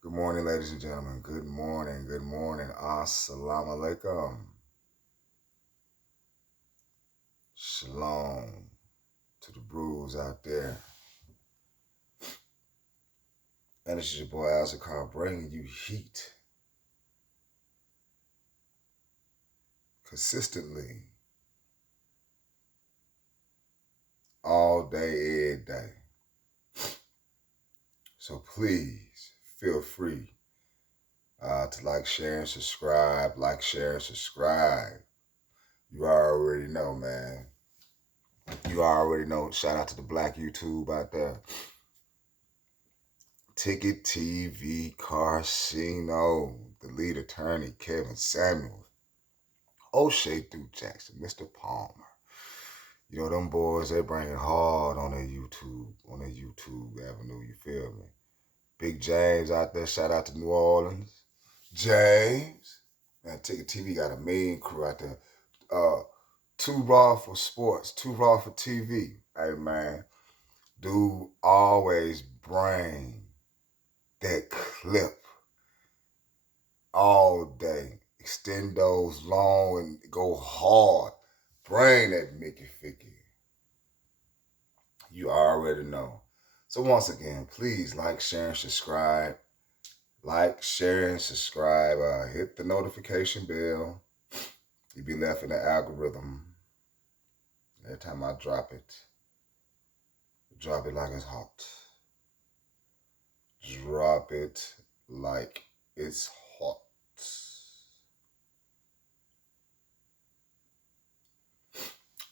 Good morning, ladies and gentlemen. Good morning. Good morning. Assalamu alaikum. Shalom to the brews out there. And this is your boy Azakar bringing you heat consistently all day, every day. So please feel free to like, share, and subscribe. Like, share, and subscribe. You already know, man. You already know. Shout out to the black YouTube out there. Ticket TV Casino, the lead attorney, Kevin Samuels, O'Shea Duke Jackson, Mr. Palmer. You know, them boys, they bring it hard on their YouTube avenue, you feel me? Big James out there, shout out to New Orleans. James. Man, Ticket TV got a main crew out there. Too Raw for sports, Too Raw for TV. Hey, man, dude always bring that clip all day. Extend those long and go hard. Bring that Mickey Ficky. You already know. So once again, please like, share, and subscribe. Like, share, and subscribe. Hit the notification bell. You'll be left in the algorithm. Every time I drop it like it's hot. Drop it like it's hot.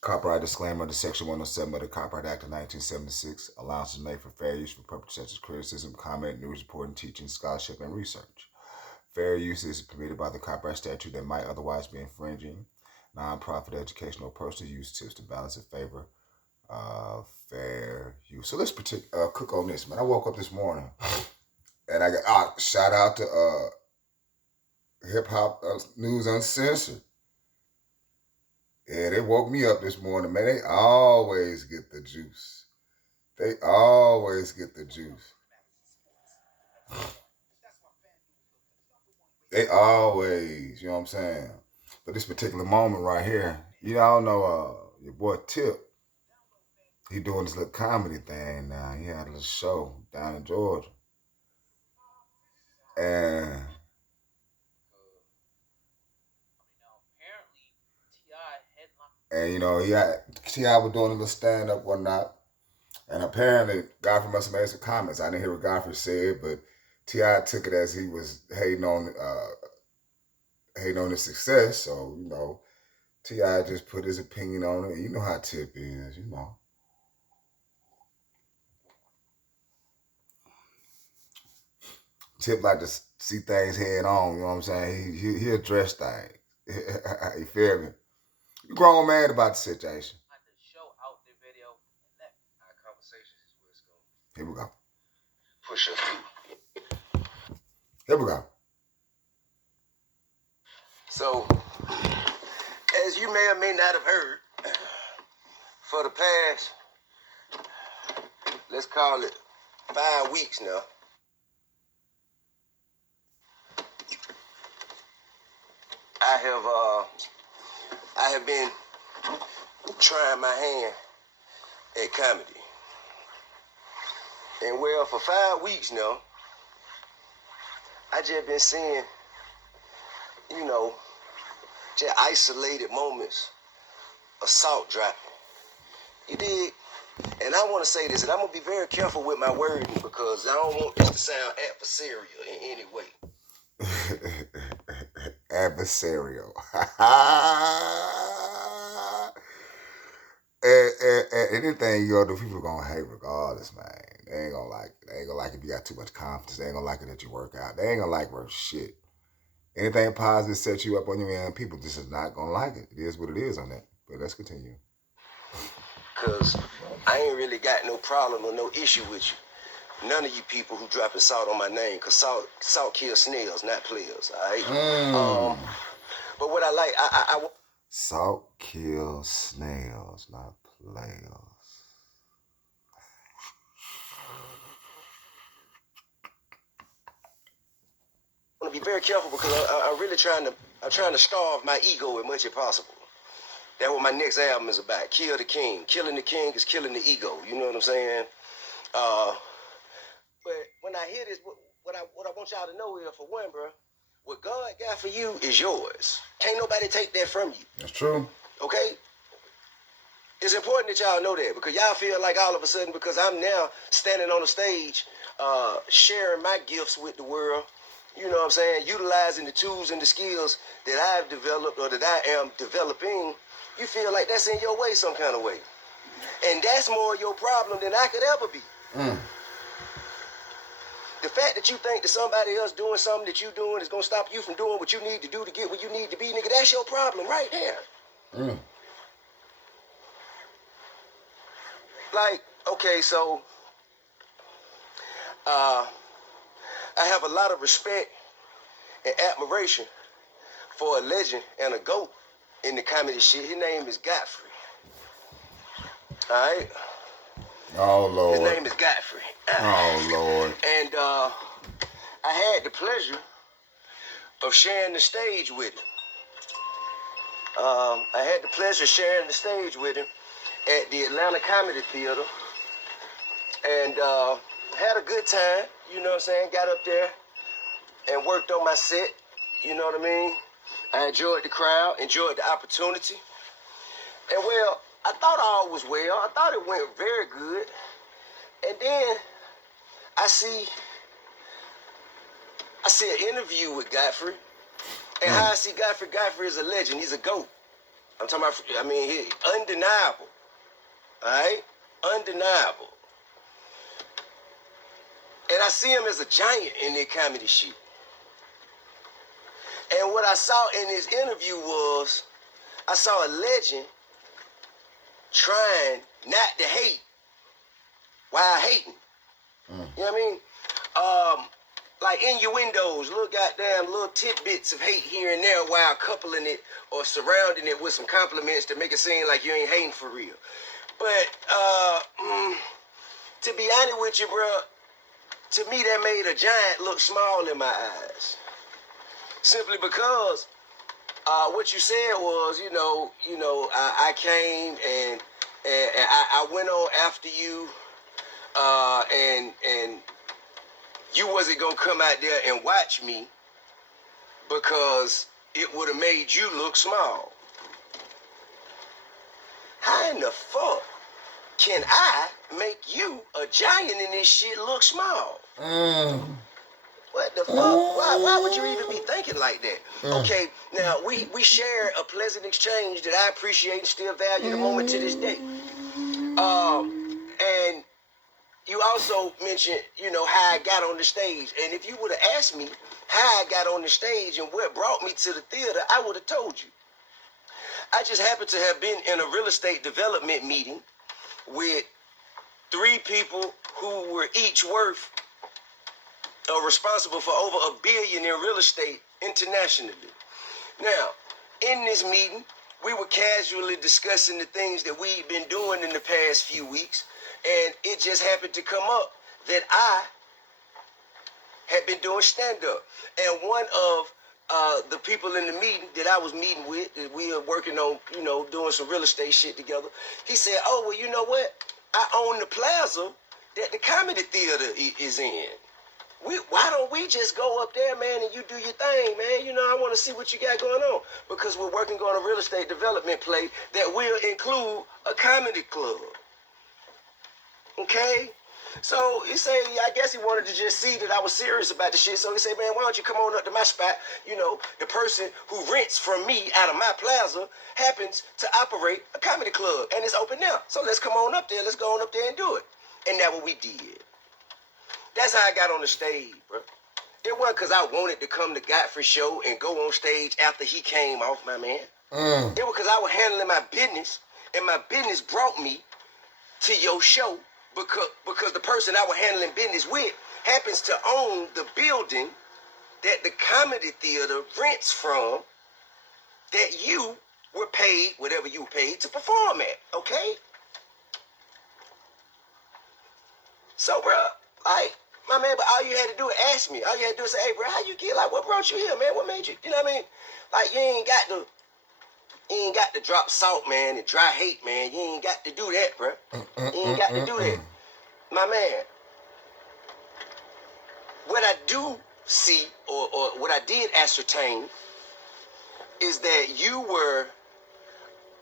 Copyright disclaimer: the Section 107 of the Copyright Act of 1976. Allowances made for fair use for purposes such as criticism, comment, news reporting, teaching, scholarship, and research. Fair use is permitted by the copyright statute that might otherwise be infringing. Non-profit educational personal use tips to balance in favor of fair use. So let's cook on this, man. I woke up this morning and I got shout out to Hip Hop News Uncensored. Yeah, they woke me up this morning, man. They always get the juice. They always get the juice. They always, you know what I'm saying? But this particular moment right here, y'all know your boy Tip. He doing this little comedy thing now. He had a little show down in Georgia. And you know, T.I. was doing a little stand up, whatnot. And apparently, Godfrey must have made some comments. I didn't hear what Godfrey said, but T.I. took it as he was hating on his success. So, you know, T.I. just put his opinion on it. You know how Tip is, you know. Tip like to see things head on, you know what I'm saying? He address things. You feel me? You grown man about the situation. Here we go. Push up. Here we go. So, as you may or may not have heard, for the past, let's call it 5 weeks now, I have been trying my hand at comedy. And well, for 5 weeks now, I just been seeing, you know, just isolated moments of salt dropping. You dig? And I want to say this, and I'm going to be very careful with my wording because I don't want this to sound adversarial in any way. Adversarial. and anything you do, people gonna hate regardless, man. They ain't gonna like it. They ain't gonna like it if you got too much confidence. They ain't gonna like it that you work out. They ain't gonna like work shit. Anything positive sets you up on your end, people just is not gonna like it. It is what it is on that. But let's continue. Cause I ain't really got no problem or no issue with you. None of you people who dropping salt on my name, cause salt kills snails, not players. All right. But what I like, I salt kills snails, not players. be very careful because I'm really trying to starve my ego as much as possible. That's what my next album is about. Kill the king. Killing the king is killing the ego. You know what I'm saying? But when I hear this, what I want y'all to know is, for one, bro, what God got for you is yours. Can't nobody take that from you. That's true. Okay? It's important that y'all know that, because y'all feel like all of a sudden, because I'm now standing on the stage, sharing my gifts with the world, you know what I'm saying, utilizing the tools and the skills that I've developed or that I am developing, you feel like that's in your way some kind of way. And that's more your problem than I could ever be. The fact that you think that somebody else doing something that you doing is going to stop you from doing what you need to do to get where you need to be, nigga, that's your problem right there. Like, okay, so I have a lot of respect and admiration for a legend and a GOAT in the comedy shit. His name is Godfrey. All right? Oh, Lord. His name is Godfrey. Oh, Lord. And I had the pleasure of sharing the stage with him. I had the pleasure of sharing the stage with him at the Atlanta Comedy Theater. And had a good time, you know what I'm saying? Got up there and worked on my set, you know what I mean? I enjoyed the crowd, enjoyed the opportunity. And well, I thought all was well. I thought it went very good. And then I see an interview with Godfrey. And how I see Godfrey is a legend. He's a GOAT. I'm talking about, I mean, he undeniable. All right? Undeniable. And I see him as a giant in their comedy shit. And what I saw in his interview was, I saw a legend trying not to hate while hating. You know what I mean? Like innuendos, little tidbits of hate here and there while coupling it or surrounding it with some compliments to make it seem like you ain't hating for real. But to be honest with you, bro, to me that made a giant look small in my eyes. Simply because what you said was, I came and I went on after you, and you wasn't gonna come out there and watch me because it would have made you look small. How in the fuck can I make you, a giant in this shit, look small? What the fuck? Why would you even be thinking like that? Okay, now we share a pleasant exchange that I appreciate and still value the moment to this day. And you also mentioned, how I got on the stage. And if you would have asked me how I got on the stage and what brought me to the theater, I would have told you. I just happened to have been in a real estate development meeting with 3 people who were each worth or responsible for over $1 billion in real estate internationally. Now, in this meeting, we were casually discussing the things that we'd been doing in the past few weeks, and it just happened to come up that I had been doing stand-up. And one of the people in the meeting that I was meeting with, that we were working on, doing some real estate shit together, he said, oh, well, you know what? I own the plaza that the comedy theater is in. Why don't we just go up there, man, and you do your thing, man? I want to see what you got going on. Because we're working on a real estate development play that will include a comedy club. Okay? So he said, I guess he wanted to just see that I was serious about the shit. So he said, man, why don't you come on up to my spot? The person who rents from me out of my plaza happens to operate a comedy club, and it's open now. So let's come on up there. Let's go on up there and do it. And that's what we did. That's how I got on the stage, bro. It wasn't because I wanted to come to Godfrey's show and go on stage after he came off, my man. It was because I was handling my business, and my business brought me to your show because the person I was handling business with happens to own the building that the comedy theater rents from, that you were paid, whatever you were paid, to perform at, okay? So, bro, My man, but all you had to do is ask me. All you had to do is say, hey, bro, how you get, like, what brought you here, man? What made you, you know what I mean? Like, you ain't got to drop salt, man, and dry hate, man. You ain't got to do that, bro. You ain't got to do that. My man, what I do see, or what I did ascertain, is that you were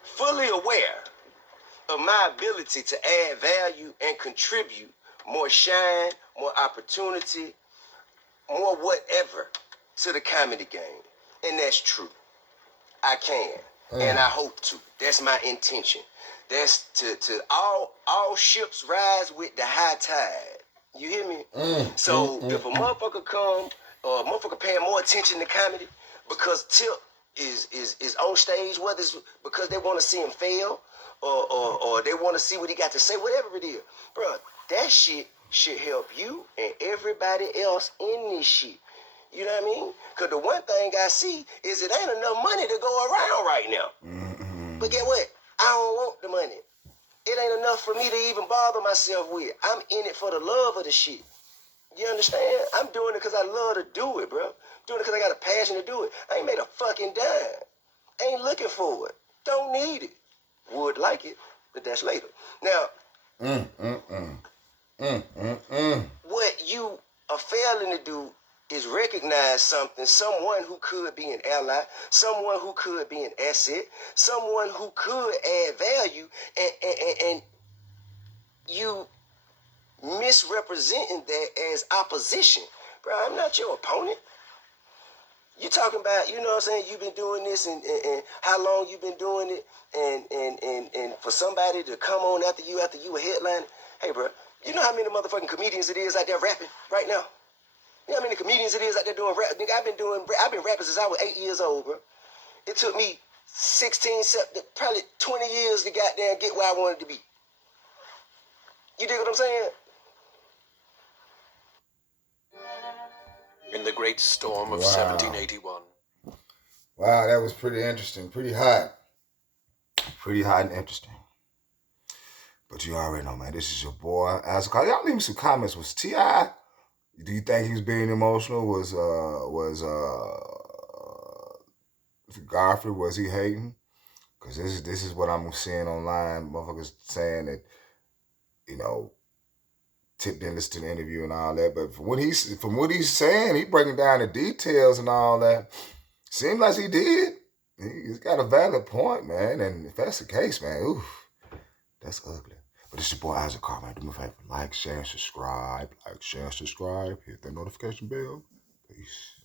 fully aware of my ability to add value and contribute more shine, more opportunity, more whatever to the comedy game. And that's true. I can. And I hope to. That's my intention. That's to all ships rise with the high tide. You hear me? So if a motherfucker come, or a motherfucker paying more attention to comedy because Tip is on stage, whether it's because they want to see him fail, or they want to see what he got to say, whatever it is, bro, that shit should help you and everybody else in this shit. You know what I mean? Because the one thing I see is it ain't enough money to go around right now. But get what? I don't want the money. It ain't enough for me to even bother myself with. I'm in it for the love of the shit. You understand? I'm doing it because I love to do it, bro. I'm doing it because I got a passion to do it. I ain't made a fucking dime. Ain't looking for it. Don't need it. Would like it, but that's later. Now, what you are failing to do is recognize something, someone who could be an ally, someone who could be an asset, someone who could add value, and you misrepresenting that as opposition. Bro, I'm not your opponent. You talking about, you know what I'm saying, you've been doing this and how long you've been doing it, and for somebody to come on after you a headline. Hey, bro, you know how many motherfucking comedians it is out there rapping right now? You know how many comedians it is out there doing rap? Nigga, I've been rapping since I was 8 years old, bro. It took me 16, probably 20 years to goddamn get where I wanted to be. You dig what I'm saying? In the great storm of 1781. Wow, that was pretty interesting. Pretty hot. Pretty hot and interesting. But you already know, man. This is your boy. Y'all leave me some comments. Was T.I., do you think he was being emotional? Was Godfrey, was he hating? Because this is what I'm seeing online. Motherfuckers saying that, you know, Tip didn't listen to the interview and all that. But from what he's saying, he breaking down the details and all that. Seems like he did. He's got a valid point, man. And if that's the case, man, oof, that's ugly. But it's your boy Isaac Carr, man. Do me a favor. Like, share, and subscribe. Like, share, and subscribe. Hit that notification bell. Peace.